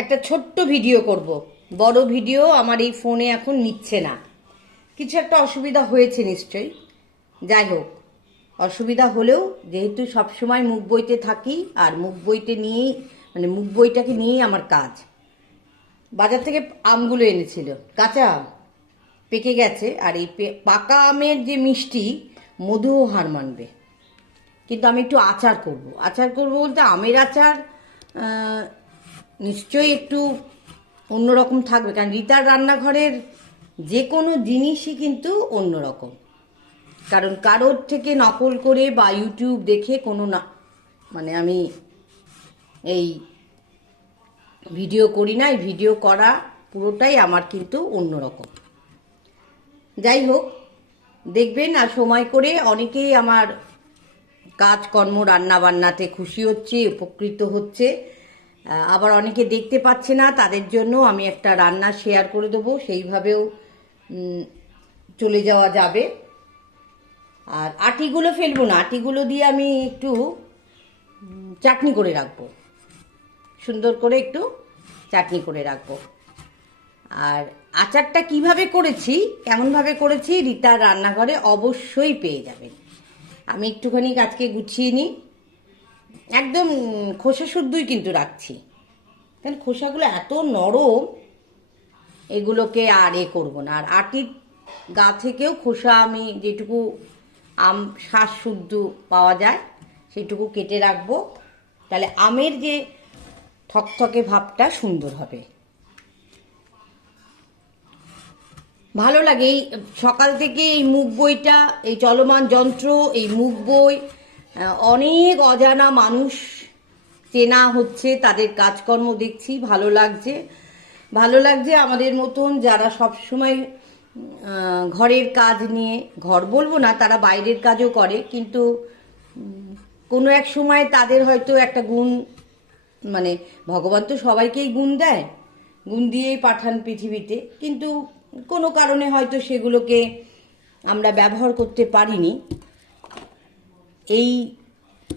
একটা ছোট্ট ভিডিও করব। বড় ভিডিও আমার এই ফোনে এখন নিচ্ছে না। কিছু একটা অসুবিধা হয়েছে নিশ্চয়ই। যাই হোক, অসুবিধা হলেও যেহেতু সবসময় মুখ বইতে থাকি, আর মুখ বইতে নিয়েই মানে মুখ বইটাকে নিয়েই আমার কাজ। বাজার থেকে আমগুলো এনেছিল। কাঁচা আম পেকে গেছে, আর এই পাকা আমের যে মিষ্টি, মধুও হার মানবে। কিন্তু আমি একটু আচার করব। আচার করব বলতে আমের আচার নিশ্চয়ই একটু অন্যরকম থাকবে, কারণ রিতার রান্নাঘরের যে কোনো জিনিসই কিন্তু অন্যরকম। কারণ কারোর থেকে নকল করে বা ইউটিউব দেখে কোনো না মানে আমি এই ভিডিও করি না, এই ভিডিও করা পুরোটাই আমার কিন্তু অন্যরকম। যাই হোক, দেখবেন আর সময় করে অনেকেই আমার কাজকর্ম রান্না বান্নাতে খুশি হচ্ছে, উপকৃত হচ্ছে। আবার অনেকে দেখতে পাচ্ছে না, তাদের জন্য আমি একটা রান্না শেয়ার করে দেবো, সেইভাবেও চলে যাওয়া যাবে। আর আটিগুলো ফেলব না, আটিগুলো দিয়ে আমি একটু চাটনি করে রাখব। সুন্দর করে একটু চাটনি করে রাখব। আর আচারটা কীভাবে করেছি, কেমনভাবে করেছি, রিতার রান্নাঘরে অবশ্যই পেয়ে যাবেন। আমি একটুখানি আজকে গুছিয়ে নিই। একদম খোসা শুদ্ধই কিন্তু রাখছি। কারণ খোসাগুলো এত নরম, এগুলোকে আর এ করব না। আর আটির গা থেকেও খোসা আমি যেটুকু আম শ্বাস শুদ্ধ পাওয়া যায়, সেটুকু কেটে রাখব। তাহলে আমের যে থকথকে ভাবটা সুন্দর হবে। ভালো লাগে এই সকাল থেকে এই মুখ বইটা, এই চলমান যন্ত্র, এই মুখ বই অনেক অজানা মানুষ চেনা হচ্ছে, তাদের কাজকর্ম দেখছি, ভালো লাগছে। ভালো লাগছে আমাদের মতন যারা সবসময় ঘরের কাজ নিয়ে, ঘর বলব না, তারা বাইরের কাজও করে, কিন্তু কোনো এক সময় তাদের হয়তো একটা গুণ মানে ভগবান তো সবাইকেই গুণ দেয়, গুণ দিয়েই পাঠান পৃথিবীতে, কিন্তু কোনো কারণে হয়তো সেগুলোকে আমরা ব্যবহার করতে পারিনি। এই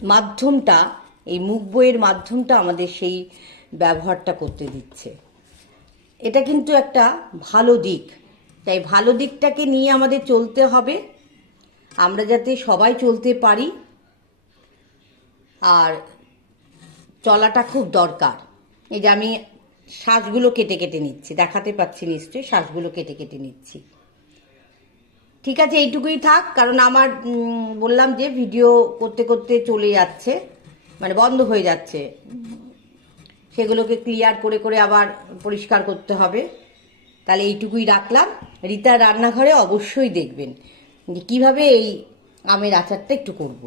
মাধ্যমটা, এই মুখ বইয়ের মাধ্যমটা আমাদের সেই ব্যবহারটা করতে দিচ্ছে। এটা কিন্তু একটা ভালো দিক। তাই ভালো দিকটাকে নিয়ে আমাদের চলতে হবে। আমরা যাতে সবাই চলতে পারি, আর চলাটা খুব দরকার। এই যে আমি শ্বাসগুলো কেটে কেটে নিচ্ছি, দেখাতে পাচ্ছি নিশ্চয়ই শ্বাসগুলো কেটে কেটে নিচ্ছি। ঠিক আছে, এইটুকুই থাক, কারণ আমার বললাম যে ভিডিও করতে করতে চলে যাচ্ছে মানে বন্ধ হয়ে যাচ্ছে। সেগুলোকে ক্লিয়ার করে করে আবার পরিষ্কার করতে হবে। তাহলে এইটুকুই রাখলাম। রীতার রান্নাঘরে অবশ্যই দেখবেন যে কীভাবে এই আমের আচারটা একটু করব।